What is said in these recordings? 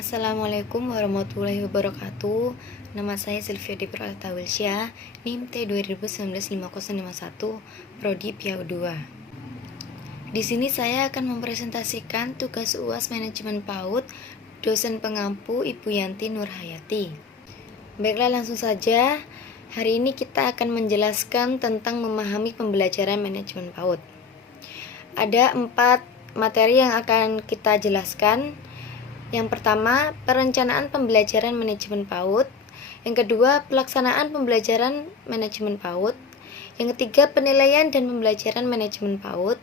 Assalamualaikum warahmatullahi wabarakatuh. Nama saya Sylvia Dipra Tawilsyah, NIM T2019-5051, Prodi PIAU 2. Di sini saya akan mempresentasikan tugas UAS Manajemen PAUD dosen pengampu Ibu Yanti Nurhayati. Baiklah, langsung saja. Hari ini kita akan menjelaskan tentang memahami pembelajaran manajemen PAUD. Ada 4 materi yang akan kita jelaskan. Yang pertama, perencanaan pembelajaran manajemen PAUD. Yang kedua, pelaksanaan pembelajaran manajemen PAUD. Yang ketiga, penilaian dan pembelajaran manajemen PAUD.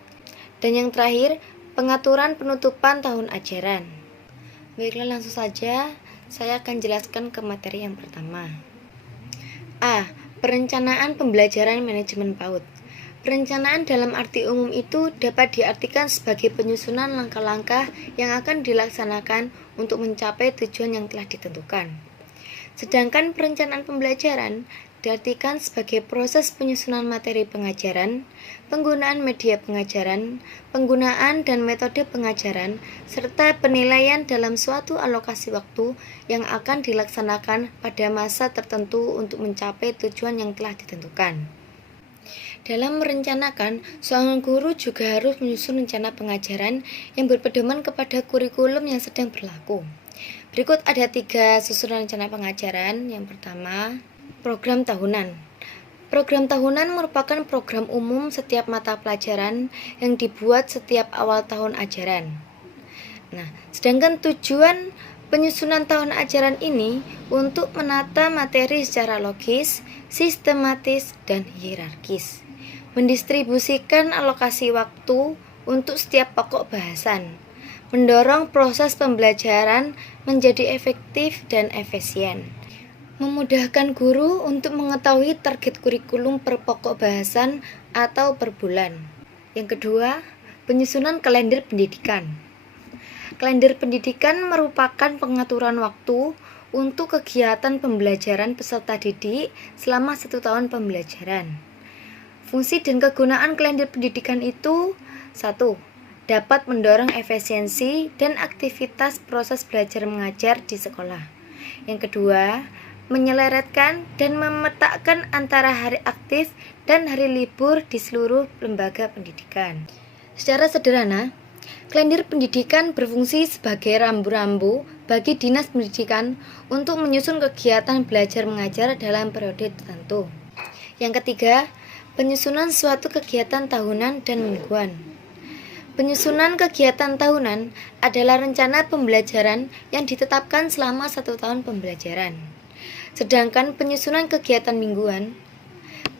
Dan yang terakhir, pengaturan penutupan tahun ajaran. Baiklah, langsung saja saya akan jelaskan ke materi yang pertama. A. Perencanaan pembelajaran manajemen PAUD. Perencanaan dalam arti umum itu dapat diartikan sebagai penyusunan langkah-langkah yang akan dilaksanakan untuk mencapai tujuan yang telah ditentukan. Sedangkan perencanaan pembelajaran diartikan sebagai proses penyusunan materi pengajaran, penggunaan media pengajaran, penggunaan dan metode pengajaran, serta penilaian dalam suatu alokasi waktu yang akan dilaksanakan pada masa tertentu untuk mencapai tujuan yang telah ditentukan. Dalam merencanakan, seorang guru juga harus menyusun rencana pengajaran yang berpedoman kepada kurikulum yang sedang berlaku. Berikut ada 3 susunan rencana pengajaran. Yang pertama, program tahunan. Program tahunan merupakan program umum setiap mata pelajaran yang dibuat setiap awal tahun ajaran. Sedangkan tujuan penyusunan tahun ajaran ini untuk menata materi secara logis, sistematis, dan hierarkis. Mendistribusikan alokasi waktu untuk setiap pokok bahasan, mendorong proses pembelajaran menjadi efektif dan efisien, memudahkan guru untuk mengetahui target kurikulum per pokok bahasan atau per bulan. Yang kedua, penyusunan kalender pendidikan. Kalender pendidikan merupakan pengaturan waktu untuk kegiatan pembelajaran peserta didik selama 1 tahun pembelajaran. Fungsi dan kegunaan kalender pendidikan itu: 1. Dapat mendorong efisiensi dan aktivitas proses belajar mengajar di sekolah. Yang kedua, menyeleretkan dan memetakan antara hari aktif dan hari libur di seluruh lembaga pendidikan. Secara sederhana, kalender pendidikan berfungsi sebagai rambu-rambu bagi dinas pendidikan untuk menyusun kegiatan belajar mengajar dalam periode tertentu. Yang ketiga, penyusunan suatu kegiatan tahunan dan mingguan. Penyusunan kegiatan tahunan adalah rencana pembelajaran yang ditetapkan selama 1 tahun pembelajaran. Sedangkan penyusunan kegiatan mingguan,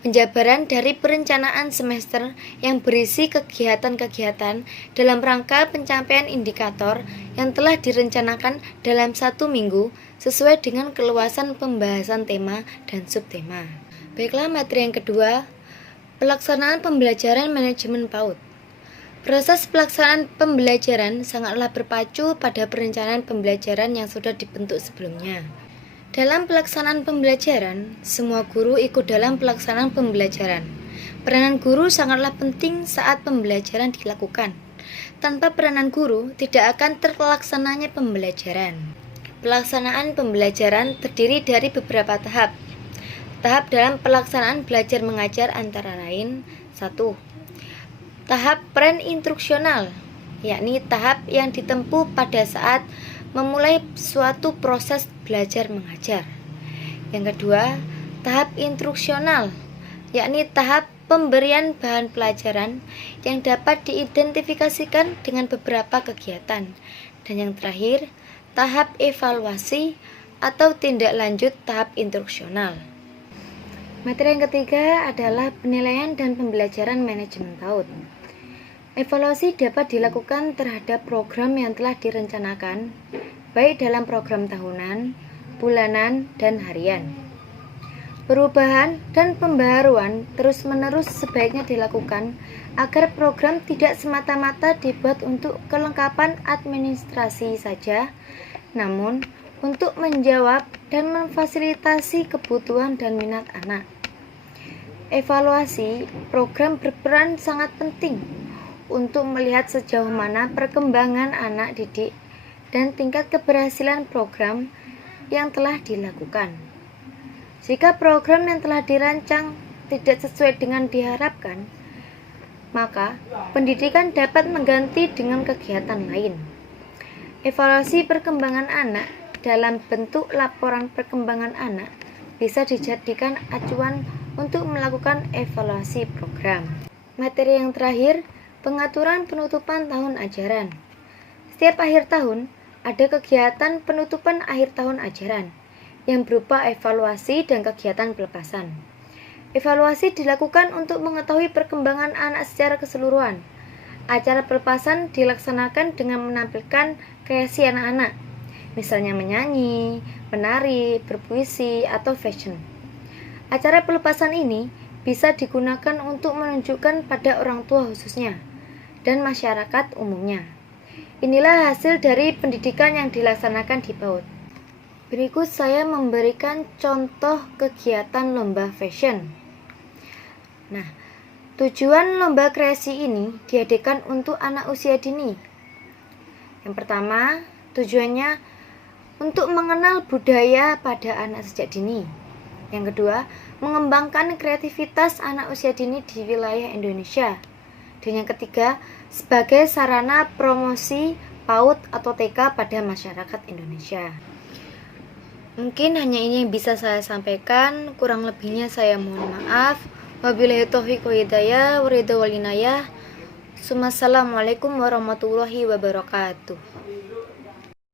penjabaran dari perencanaan semester yang berisi kegiatan-kegiatan dalam rangka pencapaian indikator yang telah direncanakan dalam 1 minggu sesuai dengan keluasan pembahasan tema dan subtema. Baiklah, materi yang kedua, pelaksanaan pembelajaran manajemen PAUD. Proses pelaksanaan pembelajaran sangatlah berpacu pada perencanaan pembelajaran yang sudah dibentuk sebelumnya. Dalam pelaksanaan pembelajaran, semua guru ikut dalam pelaksanaan pembelajaran. Peranan guru sangatlah penting saat pembelajaran dilakukan. Tanpa peranan guru, tidak akan terlaksananya pembelajaran. Pelaksanaan pembelajaran terdiri dari beberapa tahap. Tahap dalam pelaksanaan belajar mengajar antara lain: 1. Tahap pre-instruksional, yakni tahap yang ditempuh pada saat memulai suatu proses belajar mengajar. Yang kedua, tahap instruksional, yakni tahap pemberian bahan pelajaran yang dapat diidentifikasikan dengan beberapa kegiatan. Dan yang terakhir, tahap evaluasi atau tindak lanjut tahap instruksional. Materi yang ketiga adalah penilaian dan pembelajaran manajemen PAUD. Evaluasi dapat dilakukan terhadap program yang telah direncanakan, baik dalam program tahunan, bulanan, dan harian. Perubahan dan pembaharuan terus-menerus sebaiknya dilakukan agar program tidak semata-mata dibuat untuk kelengkapan administrasi saja, namun untuk menjawab dan memfasilitasi kebutuhan dan minat anak. Evaluasi program berperan sangat penting untuk melihat sejauh mana perkembangan anak didik dan tingkat keberhasilan program yang telah dilakukan. Jika program yang telah dirancang tidak sesuai dengan diharapkan, maka pendidikan dapat mengganti dengan kegiatan lain. Evaluasi perkembangan anak dalam bentuk laporan perkembangan anak bisa dijadikan acuan untuk melakukan evaluasi program. Materi yang terakhir, pengaturan penutupan tahun ajaran. Setiap akhir tahun, ada kegiatan penutupan akhir tahun ajaran yang berupa evaluasi dan kegiatan pelepasan. Evaluasi dilakukan untuk mengetahui perkembangan anak secara keseluruhan. Acara pelepasan dilaksanakan dengan menampilkan kreasi anak-anak, misalnya menyanyi, menari, berpuisi, atau fashion. Acara pelepasan ini bisa digunakan untuk menunjukkan pada orang tua khususnya dan masyarakat umumnya. Inilah hasil dari pendidikan yang dilaksanakan di PAUD. Berikut saya memberikan contoh kegiatan lomba fashion. Nah, tujuan lomba kreasi ini diadakan untuk anak usia dini. Yang pertama, tujuannya untuk mengenal budaya pada anak sejak dini. Yang kedua, mengembangkan kreativitas anak usia dini di wilayah Indonesia. Dan yang ketiga, sebagai sarana promosi PAUD atau TK pada masyarakat Indonesia. Mungkin hanya ini yang bisa saya sampaikan, kurang lebihnya saya mohon maaf. Wabillahi taufiq wa hidayah, wa ridha wal inayah. Assalamualaikum warahmatullahi wabarakatuh.